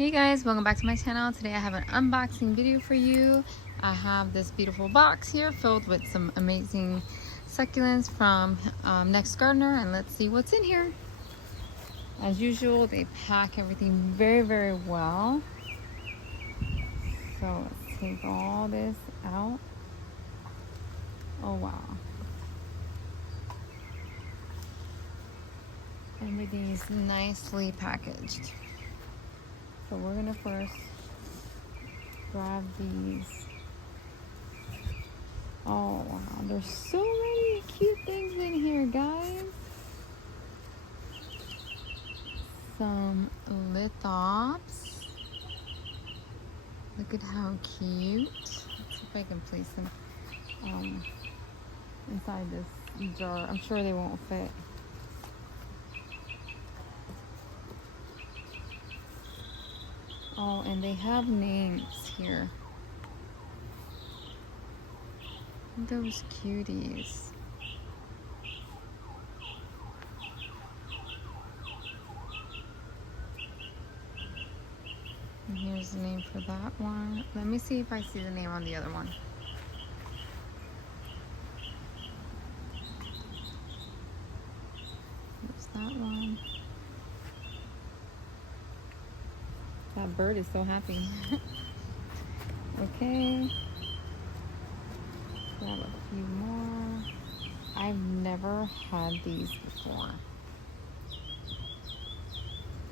Hey guys, welcome back to my channel. Today I have an unboxing video for you. I have this beautiful box here filled with some amazing succulents from Next Gardener, and let's see what's in here. As usual, they pack everything very well. So let's take all this out. Oh wow. Everything is nicely packaged. So we're gonna first grab these. Oh wow, there's so many cute things in here, guys. Some lithops. Look at how cute. Let's see if I can place them inside this jar. I'm sure they won't fit. Oh, and they have names here. Those cuties. And here's the name for that one. Let me see if I see the name on the other one. There's that one. That bird is so happy. Okay. Grab a few more. I've never had these before.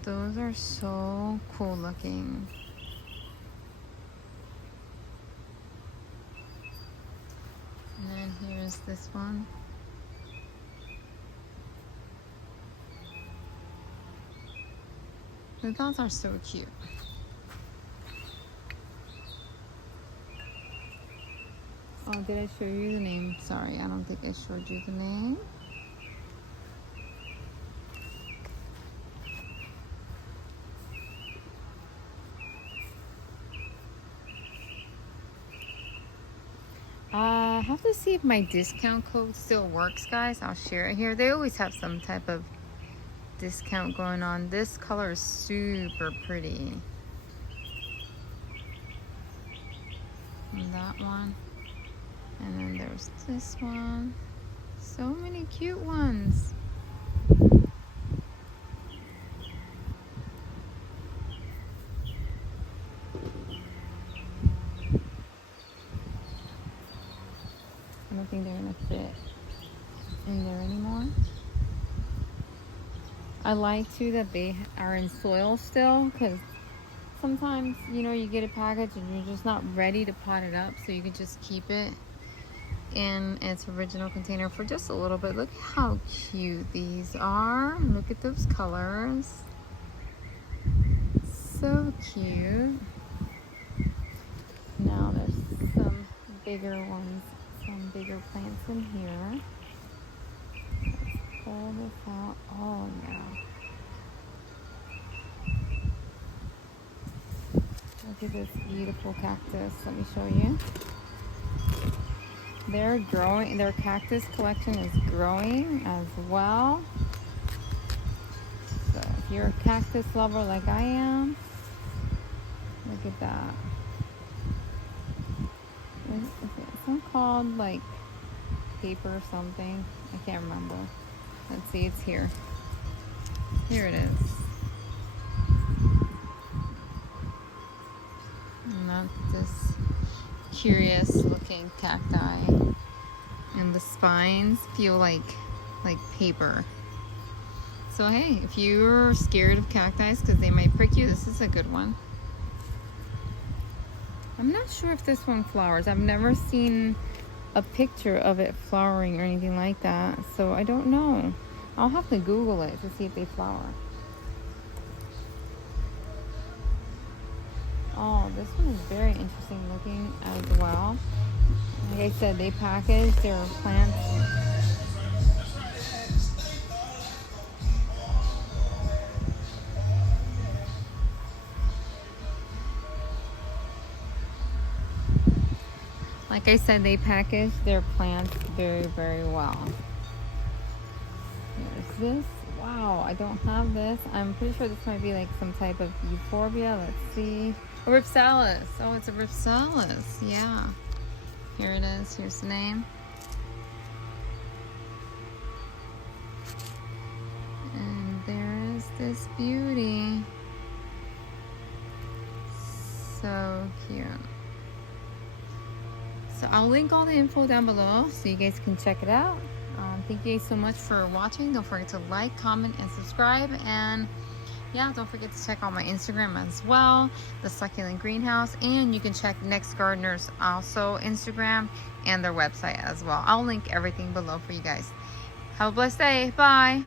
Those are so cool looking. And then here's this one. The thoughts are so cute. Oh, did I show you the name? Sorry, I don't think I showed you the name. I have to see if my discount code still works, guys. I'll share it here. They always have some type of discount going on. This color is super pretty. And that one. And then there's this one. So many cute ones. I don't think they're gonna fit in there anymore. I like too that they are in soil still, because sometimes, you know, you get a package and you're just not ready to pot it up, so you can just keep it in its original container for just a little bit. Look how cute these are. Look at those colors. So cute. Now there's some bigger ones, some bigger plants in here. Let's pull this out. Oh yeah. Look at this beautiful cactus. Let me show you. They're growing. Their cactus collection is growing as well. So if you're a cactus lover like I am, look at that. It's one called like paper or something. I can't remember. Let's see, it's here. Here it is. Not this curious looking cacti, and the spines feel like paper. So hey, if you're scared of cacti because they might prick you, this is a good one. I'm not sure if this one flowers. I've never seen a picture of it flowering or anything like that, so I don't know. I'll have to Google it to see if they flower. Oh, this one is very interesting looking as well. Like I said, they package their plants. Like I said, they package their plants very well. There's this. Wow. Wow, I don't have this. I'm pretty sure this might be like some type of euphorbia. Let's see. A ripsalis. Oh, it's a ripsalis. Yeah. Here it is. Here's the name. And there is this beauty. So cute. So I'll link all the info down below so you guys can check it out. Thank you guys so much for watching. Don't forget to like, comment, and subscribe. And yeah, don't forget to check out my Instagram as well, the Succulent Greenhouse. And you can check Next Gardeners also Instagram and their website as well. I'll link everything below for you guys. Have a blessed day. Bye.